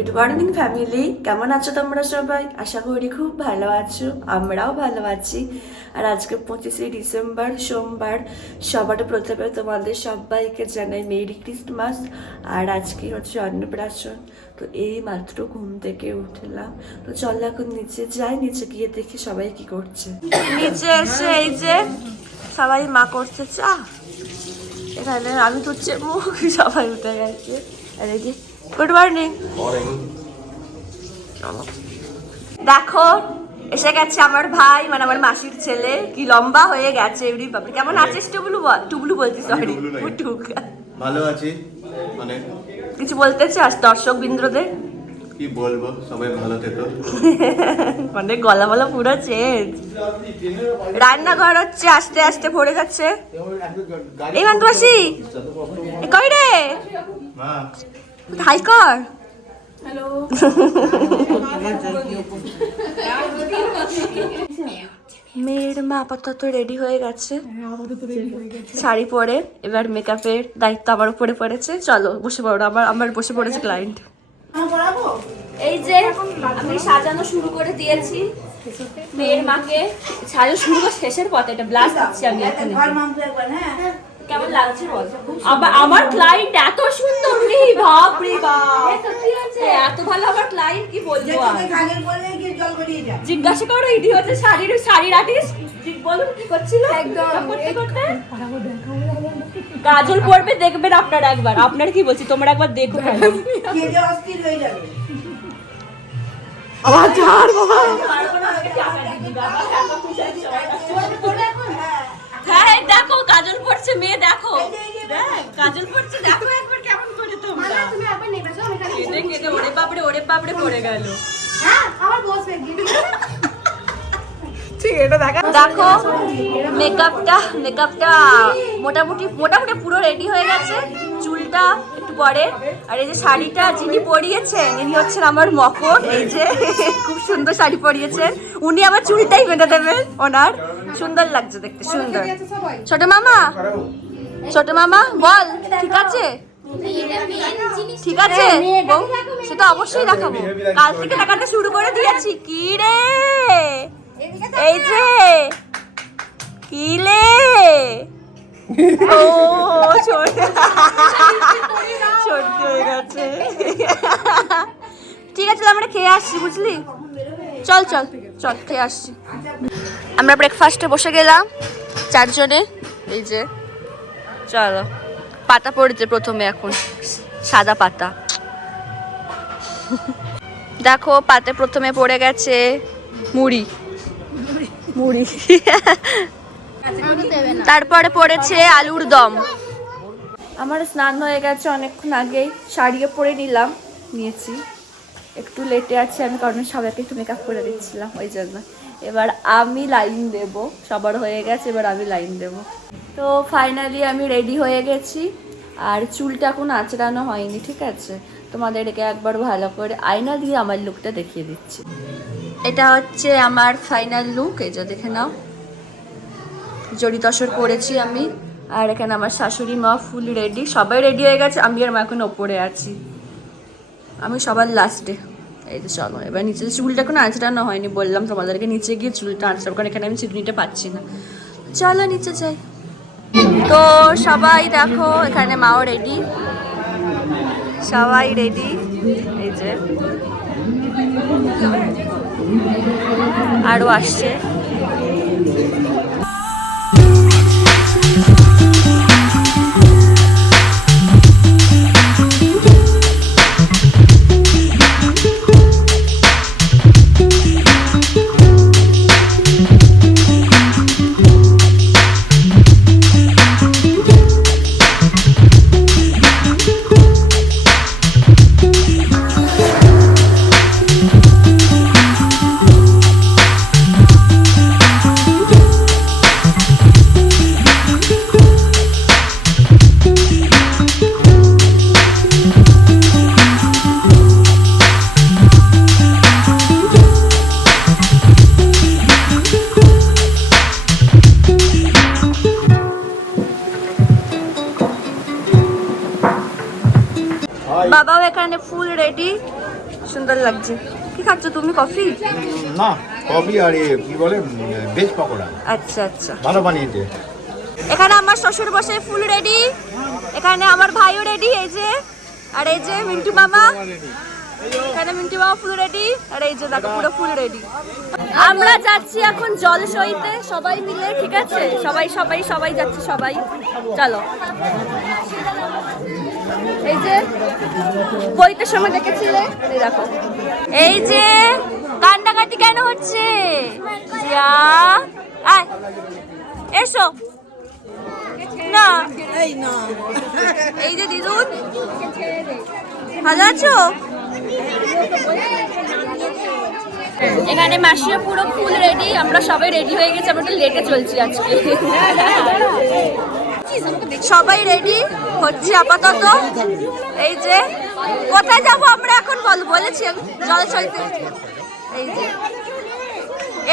Good morning family, কেমন আছো তোমরা সবাই? আশা করি খুব ভালো আছো, আমরাও ভালো আছি। আর আজকে 25শে ডিসেম্বর সোমবার। সবার প্রথমে তোমাদের সবাইকে জানাই মেরি ক্রিসমাস। আর আজকে হচ্ছে অন্নপ্রাশন। তো এই মাত্র ঘুম থেকে উঠলাম, তো চল এখন নিচে যাই, নিচে গিয়ে দেখি সবাই কি করছে। নিচে এসে এই যে সবাই মা করছে চা, এখানে আমি তুচ্ছে মুখ, সবাই উঠে গেছে। আর এই যে গুড মর্নিং, দেখো এসে গেছে আমার ভাই, মানে আমার মাসির ছেলে। কি লম্বা হয়ে গেছে, এমনি বাবা। কেমন আছিস টুবলু? বল, টুবলু বলছি, সরি টুক। ভালো আছি। মানে কিছু বলতে চাস দর্শক বিন্দুদের? কি বলবো, সবাই ভালো থেকো। মানে গলা বলা পুরো চেঞ্জ। রান্নাঘর হচ্ছে আস্তে আস্তে ভরে যাচ্ছে। এই মান্টুয়াসি কই রে, মা হাই কর। হ্যালো। মেয়ের মা আপাতত রেডি হয়ে গেছে শাড়ি পরে। এবার মেকআপের দায়িত্ব আমার উপরে পড়েছে। চলো বসে পড়ো, আমার বসে পড়েছে ক্লায়েন্ট। এই যে আমি সাজানো শুরু করে দিয়েছি মেয়ের মাকে। সাজানো শুরু করে শেষের পথে, এটা ব্লাস্ট দিচ্ছি আমি এখানে। কেমন লাগছে বল? আমার ক্লায়েন্ট এত সুন্দর রে, বাপ রে বাপ, এত ভালো আমার ক্লায়েন্ট, কি বলবো। জিজ্ঞাসা করো, ইডি হচ্ছে শাড়ির আর্টিস্ট। বলুন কি করছিল একদম করতে করতে। কাজল পরবে, দেখবেন আপনারা একবার। আপনার কি বলছি, তোমরা একবার দেখো। আবার ছাড় বাবা। হ্যাঁ দেখো কাজল পড়ছে মেয়ে, দেখো কাজল পড়ছে, দেখো একবার কেমন করে তোমরা। কেটে কেটে ওরে বাপরে পড়ে গেল। দেখো মেকআপটা মোটামুটি পুরো রেডি হয়ে গেছে। চুলটা একটু পরে। আর এই যে শাড়িটা যিনি পরিয়েছেন, ইনি হচ্ছেন আমার মকর। এই যে খুব সুন্দর শাড়ি পরিয়েছেন উনি, আমার চুলটাই বেঁধে দেবেন ওনার। সুন্দর লাগছে দেখতে, সুন্দর। ছোট মামা বল, ঠিক আছে? ঠিক আছে, সেটা অবশ্যই দেখাবো। কাল থেকে দেখাতে শুরু করে দিয়েছি। কি রে, এই যে কিলে, ও সত্যি হয়ে গেছে। ঠিক আছে, আমরা খেয়ে আসছি, বুঝলি? চল খেয়ে আসছি। আমরা ব্রেকফাস্টে বসে গেলাম চারজনে। এই যে চলো, পাতা পড়েছে প্রথমে, এখন সাদা পাতা। দেখো পাতে প্রথমে পড়ে গেছে মুড়ি। তারপরে পড়েছে আলুর দম। আমার স্নান হয়ে গেছে অনেকক্ষণ আগেই, শাড়িও পরে নিয়েছি। একটু লেটে আছি আমি, কারণ সবাইকে একটু মেকআপ করে দিচ্ছিলাম, ওই জন্য। এবার আমি লাইন দেব, সবার হয়ে গেছে, এবার আমি লাইন দেব। তো ফাইনালি আমি রেডি হয়ে গেছি। আর চুলটা এখন আঁচড়ানো হয়নি, ঠিক আছে? তোমাদেরকে একবার ভালো করে আয়না দিয়ে আমার লুকটা দেখিয়ে দিচ্ছি। এটা হচ্ছে আমার ফাইনাল লুক, এই যে দেখে নাও। জড়ি তসর পরেছি আমি। আর এখানে আমার শাশুড়ি মা ফুল রেডি, সবাই রেডি হয়ে গেছে। আমি আর মা এখন ওপরে আছি, আমি সবার লাস্টে। এই যে চলো এবার নিচে। চুলটা এখন আঁচড়ানো হয়নি, বললাম তোমাদেরকে নিচে গিয়ে চুলটা আঁচড়াবো, কারণ এখানে আমি চিরুনিটা পাচ্ছি না। চলো নিচে যাই। তো সবাই দেখো, এখানে মাও রেডি, সবাই রেডি। এই যে আরো আসছে। বাবাও এখানে ফুল রেডি। সুন্দর লাগছে। কি খাচ্ছ তুমি, কফি? না, কফি আর কি বলে ভেজ পকোড়া। আচ্ছা আচ্ছা, ভালো বানিয়েছে। এখানে আমার শ্বশুর বসে ফুল রেডি, এখানে আমার ভাইও রেডি, এই যে, আর এই যে মিন্টু মামা, এখানে মিন্টু মামা ফুল রেডি, আর এই যে দেখো পুরো ফুল রেডি। আমরা যাচ্ছি এখন জলসইতে সবাই মিলে, ঠিক আছে? সবাই সবাই সবাই যাচ্ছি, সবাই চলো। এই যে বইতে সময় দেখেছিলে, এই দেখো, এই যে কান্নাকাটি কেন হচ্ছে? আয় এসো না, এই যে দিদুন, ভালো আছো? এখানে মাসিও পুরো ফুল রেডি, আমরা সবাই রেডি হয়ে গেছি, আমরা একটু লেটে চলছি আজকে। সবাই রেডি হচ্ছে আপাতত। এই যে কোথায় যাবো আমরা এখন, বলেছি জলসইতে। এই যে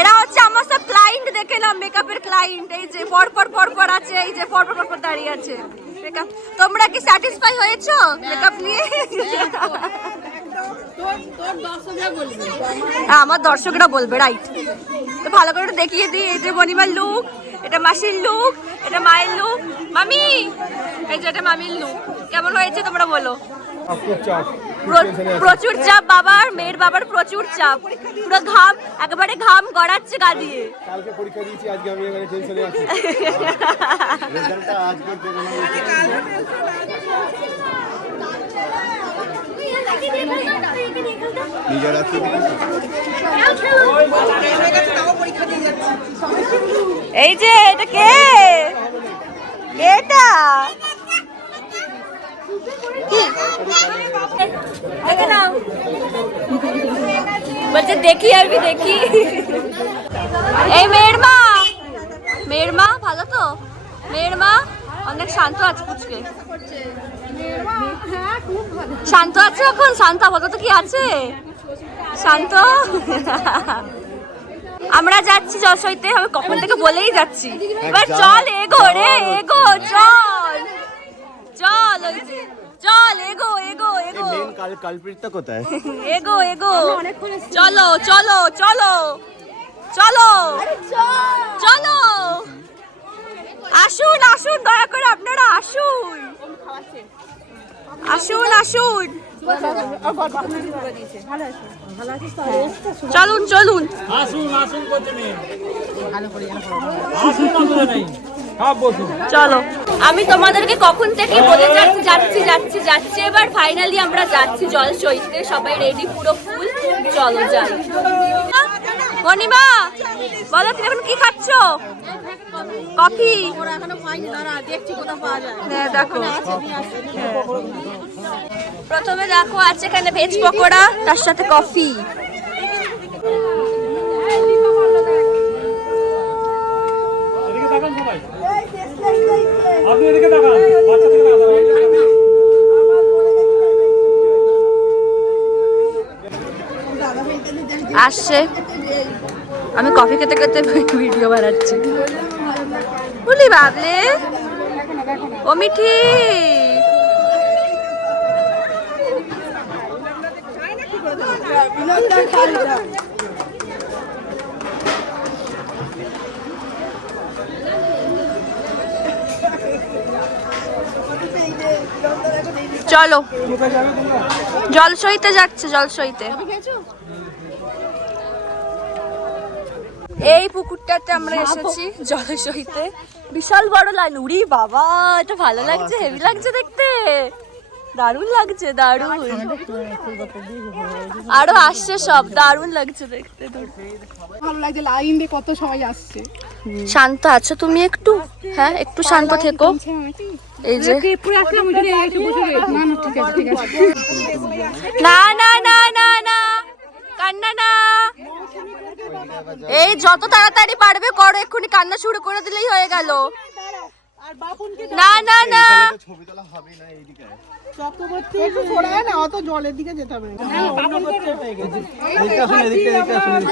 এরা হচ্ছে আমার সব ক্লায়েন্ট, দেখে না, মেকআপের ক্লায়েন্ট। এই যে পরপর আছে, এই যে পরপর দাঁড়িয়ে আছে মেকআপ। তোমরা কি স্যাটিসফাই হয়েছো মেকআপ নিয়ে? আমার দর্শকরা বলবে, রাইট? তো ভালো করে দেখিয়ে দিই। এই যে মনিমার লুক, এটা মাসির লুক, এটা মায়ের লুক, মামি, এই যে এটা মামির লুক। কেমন হয়েছে তোমরা বলো? প্রচুর চাপ বাবার, মেয়ের বাবার প্রচুর চাপ, পুরো ঘাম, একেবারে ঘাম গড়াচ্ছে গা দিয়ে। কালকে পরীক্ষা দিয়েছি, আজকে আমি এখানে টেনশনে আছি। রেজাল্টটা আজকে দেবো না। নিজেরা এই যে এটা কে? এটা বলছে দেখি, আমি দেখি। এই মেয়ের মা ভালো তো? মেয়ের মা অনেক শান্ত আছে, পুচকে শান্ত আছে এখন। শান্ত আপাতত কি আছে? শান্ত। আমরা যাচ্ছি জলসইতে, আমি কখন থেকে বলেই যাচ্ছি। এবার চল, এগো রে, এগো, চল চল, চল, এগো এগো এগো। মেন কালপ্রিটটা কোথায়? এগো এগো, চলো চলো চলো চলো চলো, আসুন আসুন, দয়া করে আপনারা আসুন আসুন আসুন, চলুন চলুন, চলো। আমি তোমাদেরকে কখন থেকে বলে যাচ্ছি যাচ্ছি যাচ্ছি যাচ্ছি, এবার ফাইনালি আমরা যাচ্ছি জলসইতে, সবাই রেডি, পুরো ফুল। চলো যাই। মনিমা বলো, তুমি এখন কি খাচ্ছ? কফি? হ্যাঁ দেখো, প্রথমে দেখো আছে এখানে ভেজ পকোড়া, তার সাথে কফি। আসছে, আমি কফি খেতে খেতে ভিডিও বানাচ্ছি। বলি ভাবলে ও মিঠি, চলো জলসইতে যাচ্ছে, জলসইতে। এই পুকুরটাতে আমরা এসেছি জলসইতে, বিশাল বড় লাইন। উড়ি বাবা, এটা ভালো লাগছে, হেভি লাগছে দেখতে, দারুণ লাগছে, দারুণ। আরো আসছে সব, দারুণ লাগছে দেখতে, ভালো লাগছে। লাইন দিয়ে কত সবাই আসছে। শান্ত আছো তুমি একটু? হ্যাঁ একটু শান্ত থেকো। এই যে না না না না না, কান্না না, এই যত তাড়াতাড়ি পারবে করো, এক্ষুনি কান্না শুরু করে দিলেই হয়ে গেল। না না না, ছবি তোলা হবে না এইদিকে। চক্রবর্তী একটু সরায় না, অত জলের দিকে যেতে হবে না। এইটা আসুন, এদিকে এদিকে আসুন,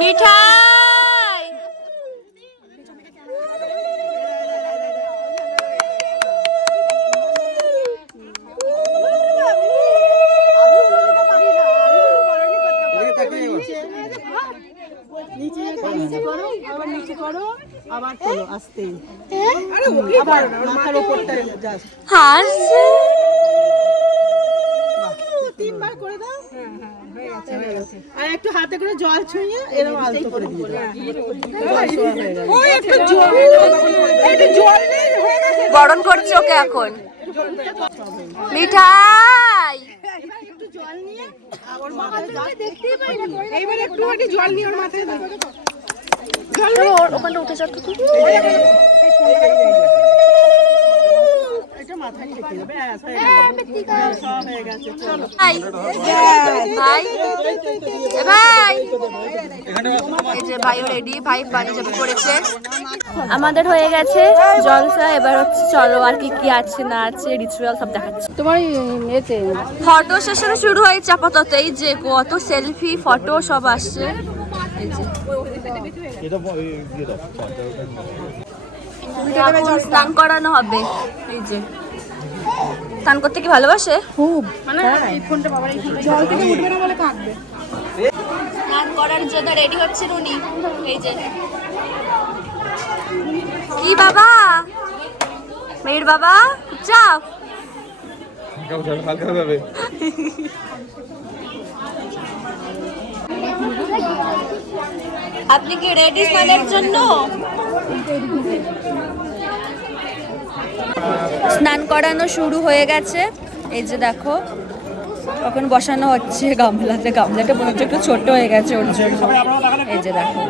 মিঠাই আবার তোলো আস্তে। আবার মাথার উপরটা জাস্ট হাসছে। 3 বার করে দাও। হয়ে গেছে। আর একটু হাতে করে জল ছুঁয়ে এরকম আলতো করে দিয়ে দাও। ওই একটু জল, একটু জল নেই হয়ে গেছে। বরণ করছে ওকে এখন। মিঠাই একটু জল নিয়ে ওর মাথায় দেখতেই পাইনি। এইবার একটু জল নিয়ে ওর মাথায় দাও। ওখানটা উঠে যাচ্ছে তো। এটা মাথায় ঠেকে যাবে। সব হয়ে গেছে। চলো ভাই ভাই ভাই, এই যে ভাইও রেডি, ভাই পাঞ্জাবি পরেছে। আমাদের হয়ে গেছে জলসা, এবার হচ্ছে চলো আর কি কি আছে না আছে রিচুয়াল সব দেখাচ্ছি। তোমার এতে ফটো সেশন শুরু হয়েছে আপাতত। এই যে কত সেলফি ফটো সব আসছে। এই যে এখন স্নান করানো হবে। এই যে স্নান করতে কি ভালোবাসে খুব মানে এই ফোনটা বাবার এই জল থেকে উঠবে না বলে কাঁদবে। স্নান করার জন্য রেডি হচ্ছে উনি। এই যে কি বাবা, মেয়ের বাবা চাপ। আপনি কি রেডি স্নানের জন্য? স্নান করানো শুরু হয়ে গেছে। এই যে দেখো এখন বসানো হচ্ছে গামলাতে। গামলাটা মনে হচ্ছে একটু ছোট হয়ে গেছে ওর জন্য। এই যে দেখো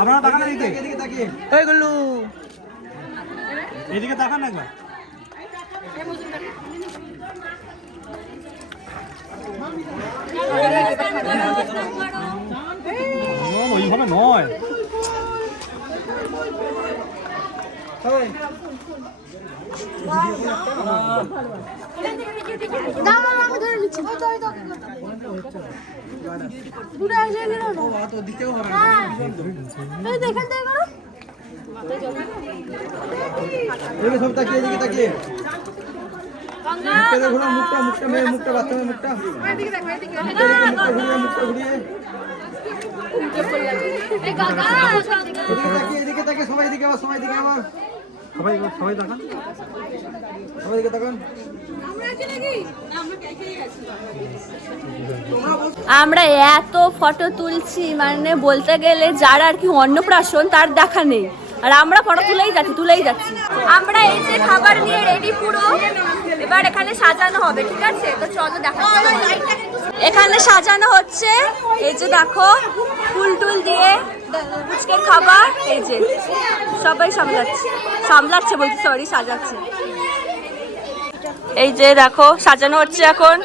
আপনারা তাকান এদিকে তাকিয়ে। এই গুল্লু এদিকে তাকান না একবার। ওইভাবে নয়। সব তাকিয়ে এদিকে তাকিয়ে। মুখটা ঘুরো, মুখটা মেয়ের মুখটা, বাচ্চা মেয়ের মুখটা ঘুরিয়ে। এদিকে তাকিয়ে সবাই দিকে আবার, সবাই দিকে আবার, সবাই তাকান, সবাই দিকে তাকান। আমরা এত ফটো তুলছি মানে বলতে গেলে যারা আর কি অন্নপ্রাশন তার দেখা নেই। আর আমরা ফটো তুলেই যাচ্ছি। আমরা এই যে খাবার নিয়ে রেডি পুরো। এবার এখানে সাজানো হবে, ঠিক আছে? তো চলো দেখা। এখানে সাজানো হচ্ছে। এই যে দেখো ফুল টুল দিয়ে ফুচকের খাবার। এই যে সবাই সামলাচ্ছে বলছি, সরি সাজাচ্ছে। এই যে দেখো সাজানো হচ্ছে এখন।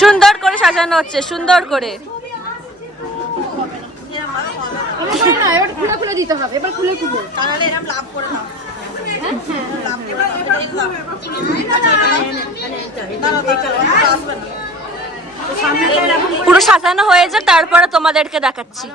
সুন্দর করে সাজানো হচ্ছে, সুন্দর করে। এবার খুলে দিতে হবে। এবার খুলে পুরো সাজানো হয়ে যাক, তারপরে তোমাদেরকে দেখাচ্ছি।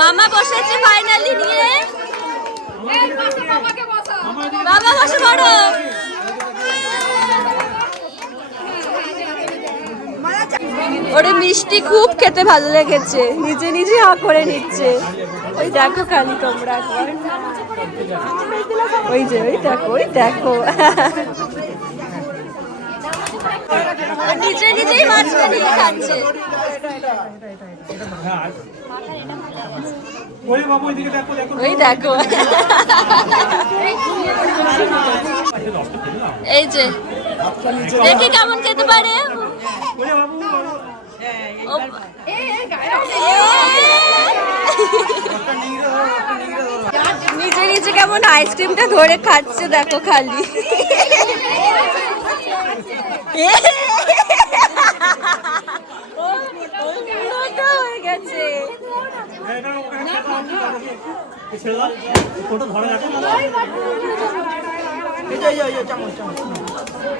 মামা বসেছে ফাইনালি নিয়ে। বাবা বসে পড়ো। ওরে মিষ্টি খুব খেতে ভালো লেগেছে, নিজে নিজে হা করে নিচ্ছে। ওই দেখো খালি তোমরা একবার, ওই যে ওই দেখো নিজে নিজেই মাছটা নিয়ে খাচ্ছে। ওই দেখো এই যে দেখি কেমন খেতে পারে। নিজে নিজে কেমন আইসক্রিমটা ধরে খাচ্ছে দেখো খালি। হয়ে গেছে।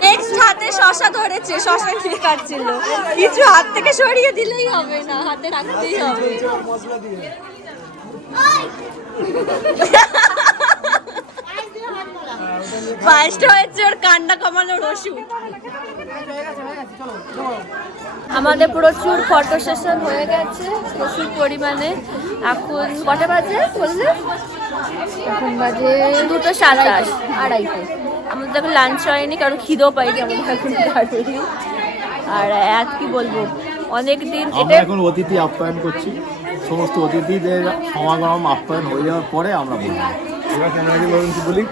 নেক্সট হাতে শশা ধরেছে, শশা নিয়ে কাটছিল। কিছু হাত থেকে সরিয়ে দিলেই হবে না, হাতে রাখতেই হবে। ফার্স্ট হয়েছে ওর কান্না কমানোর ওষুধ। আমাদের প্রচুর ফটো সেশন হয়ে গেছে, প্রচুর পরিমাণে। এখন কটা বাজে বললে? এখন বাজে 2:27, 2:30। আমাদের এখন লাঞ্চ হয়নি, কারণ খিদেও পাইনি আমাদের এখন তাড়াতাড়ি। আর কি বলবো, অনেকদিন আমরা এখন অতিথি আপ্যায়ন করছি। সমস্ত অতিথিদের সমাগম আপ্যায়ন হয়ে যাওয়ার পরে আমরা বলবো। এবার ক্যামেরাকে বলুন কি বলি,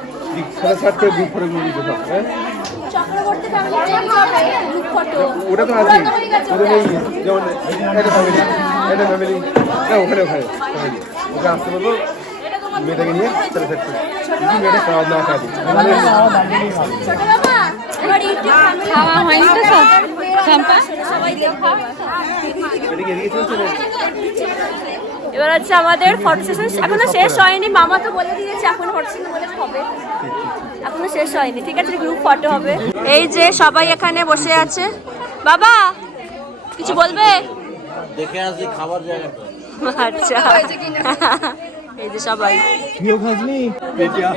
সাত করে দিক করে বলি তো হ্যাঁ চক্রবর্তী ফ্যামিলি গ্রুপ ফটো ওটা তো আছে, ওটা নেই। যেমন এটা ফ্যামিলি, এটা ফ্যামিলি, না ওখানে ওখানে ফ্যামিলি। ওকে আসতে বলবো মেয়েটাকে নিয়ে চলে থাকতে, মেয়েটা খাওয়া দাওয়া খাওয়া দিচ্ছে। ছোট বাবা এবার ইউটিউব খাওয়া হয়নি তো সব সবাই দেখো। এবার হচ্ছে আমাদের ফটো সেশন এখনো শেষ হয়নি, মামা তো বলে দিয়েছে এখনো ফটো সেশন বলে হবে, এখনো শেষ হয়নি। ঠিক আছে, গ্রুপ ফটো হবে। এই যে সবাই এখানে বসে আছে। বাবা কিছু বলবে? দেখে আসি খাবার জায়গাটা। আচ্ছা এই যে সবাই তুইও খাসনি? এটা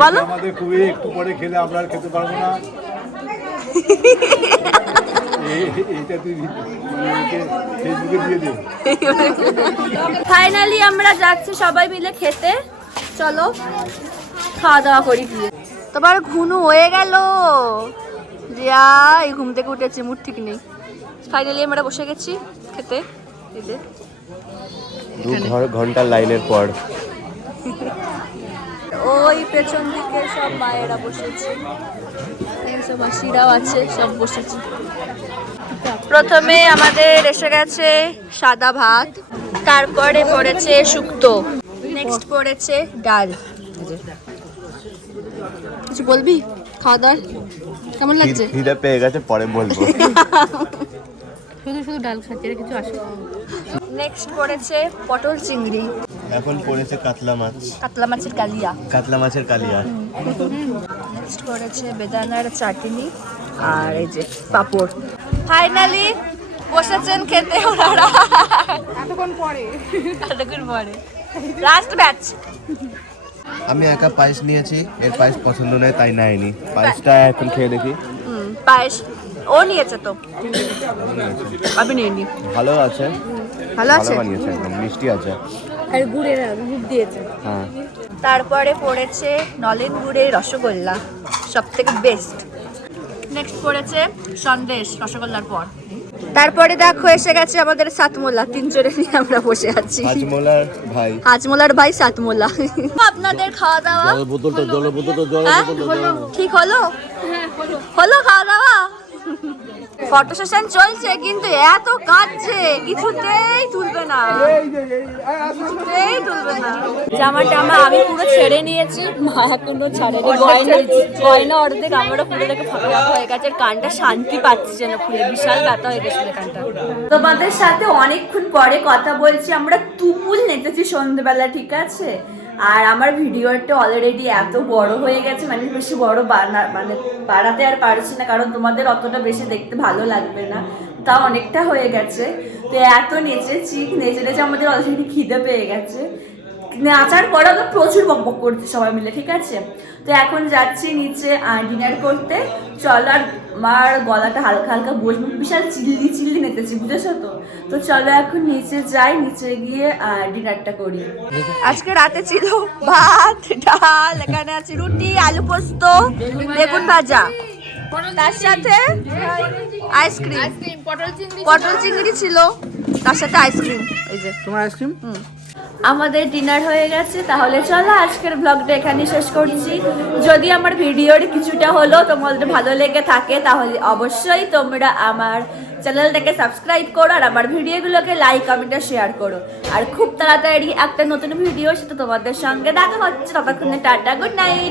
বলো। আমাদের খুবই একটু পরে খেলে আমরা আর খেতে পারবো না। এইটা তুই ফেসবুকে দিয়ে দে। ফাইনালি আমরা যাচ্ছি সবাই মিলে খেতে। চলো খাওয়া দাওয়া করি গিয়ে। তোমার ঘুনু হয়ে গেল, রিয়া এই ঘুম থেকে উঠেছে, মুড ঠিক নেই। ফাইনালি আমরা বসে গেছি খেতে। এই যে 2 ঘন্টা লাইনের পর ওই পেছন দিকে সব মায়েরা বসেছে, সব মাসিরাও আছে, সব বসেছে। প্রথমে আমাদের এসে গেছে সাদা ভাত, তারপরে পড়েছে শুক্তো, নেক্সট পড়েছে ডাল। কিছু বলবি? খাওয়া দাওয়া কেমন লাগছে? খিদে পেয়ে গেছে, পরে বলবো। শুধু শুধু ডাল খাচ্ছি, আর কিছু আসে? নেক্সট পড়েছে পটল চিংড়ি, এখন পড়েছে কাতলা মাছ, কাতলা মাছের কালিয়া। কাতলা মাছের কালিয়া। নেক্সট পড়েছে বেদানার চাটনি, আর এই যে পাপড়। ফাইনালি বসেছেন খেতে ওনারা এতক্ষণ পরে। Last batch. আমি একা পায়েস নিয়েছি, এর পায়েস পছন্দ নয় তাই নেয়নি। পায়েসটা এখন খেয়ে দেখি। পায়েস ও নিয়েছে তো, আমি নিইনি। ভালো আছে, ভালো আছে, বানিয়েছে, একদম মিষ্টি আছে। আর গুড়ের গুড় দিয়েছে। হ্যাঁ, তারপরে পড়েছে নলেন গুড়ের রসগোল্লা, সব থেকে বেস্ট। নেক্সট পড়েছে সন্দেশ রসগোল্লার পর। তারপরে দেখো এসে গেছে আমাদের সাতমোলা, 3 জনে নিয়ে আমরা বসে আছি। হাজমোলার ভাই, হাজমোলার ভাই সাতমোলা। আপনাদের খাওয়া দাওয়া হ্যাঁ? ঠিক হলো? হলো খাওয়া দাওয়া? ফটো সেশন চলছে কিন্তু এত কাঁদছে, কিছুতেই তুলবে না, কিছুতেই তুলবে না। জামা টামা আমি পুরো ছেড়ে নিয়েছি, মা এখনো ছাড়েনি। গয়না অর্ধেক আমরা পুরো দেখে ফাঁকা ফাঁকা হয়ে গেছে। কানটা শান্তি পাচ্ছি যেন খুলে, বিশাল ব্যথা হয়ে গেছিল কানটা। তোমাদের সাথে অনেকক্ষণ পরে কথা বলছি। আমরা তুমুল নেচেছি সন্ধ্যেবেলা, ঠিক আছে? আর আমার ভিডিওটা অলরেডি এত বড় হয়ে গেছে, মানে বেশি বড় বাড়াতে আর পারছি না, কারণ তোমাদের অতটা বেশি দেখতে ভালো লাগবে না, তাও অনেকটা হয়ে গেছে। তো এত নেচেছি, নেচে নেচে আমাদের অলরেডি খিদে পেয়ে গেছে। নাচার পরে তো প্রচুর বকবক করছে সবাই মিলে, ঠিক আছে? তো এখন যাচ্ছি নিচে ডিনার করতে। চলো, আর আমার গলাটা হালকা হালকা বসবো, বিশাল চিল্লি নেতেছি, বুঝেছো তো? তো চলো এখন নিচে যাই, নিচে গিয়ে ডিনারটা করি। আজকে রাতে ছিল ভাত, ডাল, এখানে আছে রুটি, আলু পোস্ত, বেগুন ভাজা, তার সাথে আইসক্রিম, পটল চিংড়ি ছিল, তার সাথে আইসক্রিম। এই যে তোমার আইসক্রিম। আমাদের ডিনার হয়ে গেছে। তাহলে চলো আজকের ব্লগটা এখানেই শেষ করছি। যদি আমার ভিডিওর কিছুটা হলো তোমাদের ভালো লেগে থাকে, তাহলে অবশ্যই তোমরা আমার চ্যানেলটাকে সাবস্ক্রাইব করো, আর আমার ভিডিওগুলোকে লাইক কমেন্ট আর শেয়ার করো। আর খুব তাড়াতাড়ি একটা নতুন ভিডিও সাথে তোমাদের সঙ্গে দেখা হচ্ছে। ততক্ষণে টাটা, গুড নাইট।